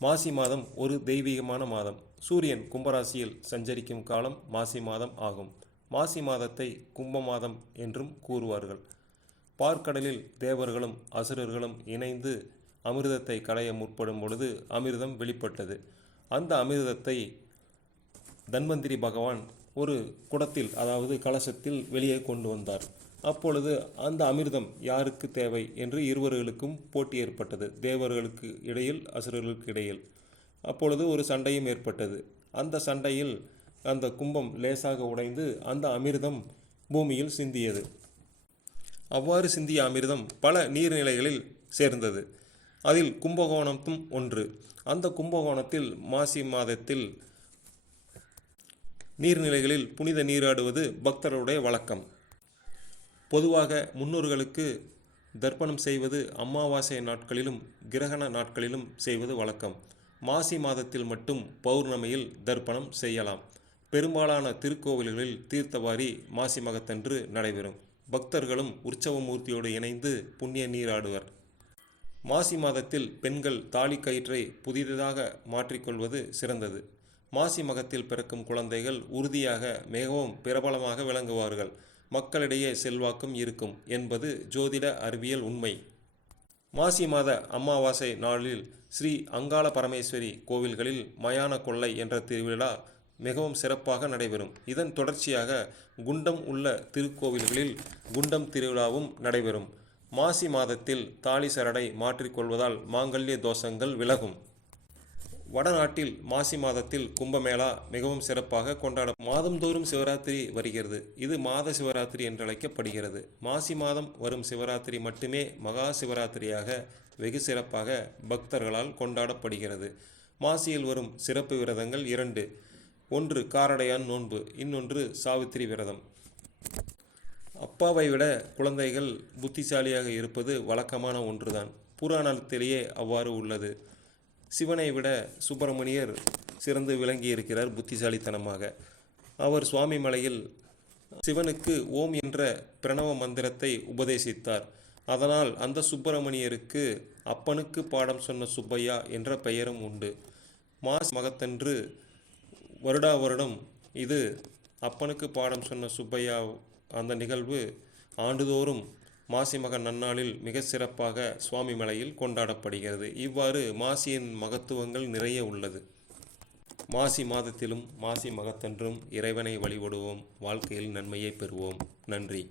மாசி மாதம் ஒரு தெய்வீகமான மாதம். சூரியன் கும்பராசியில் சஞ்சரிக்கும் காலம் மாசி மாதம் ஆகும். மாசி மாதத்தை கும்ப மாதம் என்றும் கூறுவார்கள். பார்க்கடலில் தேவர்களும் அசுரர்களும் இணைந்து அமிர்தத்தை களைய முற்படும் பொழுது அமிர்தம் வெளிப்பட்டது. அந்த அமிர்தத்தை தன்வந்திரி பகவான் ஒரு குடத்தில், அதாவது கலசத்தில் வெளியே கொண்டு வந்தார். அப்பொழுது அந்த அமிர்தம் யாருக்கு தேவை என்று இருவர்களுக்கும் போட்டி ஏற்பட்டது. தேவர்களுக்கு இடையில், அசுரர்களுக்கு இடையில். அப்பொழுது ஒரு சண்டையும் ஏற்பட்டது. அந்த சண்டையில் அந்த கும்பம் லேசாக உடைந்து அந்த அமிர்தம் பூமியில் சிந்தியது. அவ்வாறு சிந்திய அமிர்தம் பல நீர்நிலைகளில் சேர்ந்தது. அதில் கும்பகோணத்தும் ஒன்று. அந்த கும்பகோணத்தில் மாசி மாதத்தில் நீர்நிலைகளில் புனித நீராடுவது பக்தர்களுடைய வழக்கம். பொதுவாக முன்னோர்களுக்கு தர்ப்பணம் செய்வது அமாவாசை நாட்களிலும் கிரகண நாட்களிலும் செய்வது வழக்கம். மாசி மாதத்தில் மட்டும் பௌர்ணமியில் தர்ப்பணம் செய்யலாம். பெரும்பாலான திருக்கோவில்களில் தீர்த்தவாரி மாசி மகத்தன்று நடைபெறும். பக்தர்களும் உற்சவ மூர்த்தியோடு இணைந்து புண்ணிய நீராடுவர். மாசி மாதத்தில் பெண்கள் தாலி கயிற்றை புதிதாக மாற்றிக்கொள்வது சிறந்தது. மாசி மகத்தில் பிறக்கும் குழந்தைகள் உறுதியாக மிகவும் பிரபலமாக விளங்குவார்கள். மக்களிடையே செல்வாக்கும் இருக்கும் என்பது ஜோதிட அறிவியல் உண்மை. மாசி மாத அமாவாசை நாளில் ஸ்ரீ அங்காள பரமேஸ்வரி கோவில்களில் மயான கொள்ளை என்ற திருவிழா மிகவும் சிறப்பாக நடைபெறும். இதன் தொடர்ச்சியாக குண்டம் உள்ள திருக்கோவில்களில் குண்டம் திருவிழாவும் நடைபெறும். மாசி மாதத்தில் தாலி சரடை மாற்றிக்கொள்வதால் மாங்கல்ய தோஷங்கள் விலகும். வடநாட்டில் மாசி மாதத்தில் கும்பமேளா மிகவும் சிறப்பாக கொண்டாடும். மாதந்தோறும் சிவராத்திரி வருகிறது. இது மாத சிவராத்திரி என்றழைக்கப்படுகிறது. மாசி மாதம் வரும் சிவராத்திரி மட்டுமே மகா சிவராத்திரியாக வெகு சிறப்பாக பக்தர்களால் கொண்டாடப்படுகிறது. மாசியில் வரும் சிறப்பு விரதங்கள் 2. ஒன்று காரடையான் நோன்பு, இன்னொன்று சாவித்திரி விரதம். அப்பாவை விட குழந்தைகள் புத்திசாலியாக இருப்பது வழக்கமான ஒன்றுதான். புராணத்திலேயே அவ்வாறு உள்ளது. சிவனை விட சுப்பிரமணியர் சிறந்து விளங்கியிருக்கிறார் புத்திசாலித்தனமாக. அவர் சுவாமி மலையில் சிவனுக்கு ஓம் என்ற பிரணவ மந்திரத்தை உபதேசித்தார். அதனால் அந்த சுப்பிரமணியருக்கு அப்பனுக்கு பாடம் சொன்ன சுப்பையா என்ற பெயரும் உண்டு. மாசி மகத்தன்று வருடா வருடம் இது அப்பனுக்கு பாடம் சொன்ன சுப்பையா அந்த நிகழ்வு ஆண்டுதோறும் மாசி மக நன்னாளில் மிக சிறப்பாக சுவாமி மலையில் கொண்டாடப்படுகிறது. இவ்வாறு மாசியின் மகத்துவங்கள் நிறைய உள்ளது. மாசி மாதத்திலும் மாசி மகத்தன்றும் இறைவனை வழிபடுவோம். வாழ்க்கையில் நன்மையை பெறுவோம். நன்றி.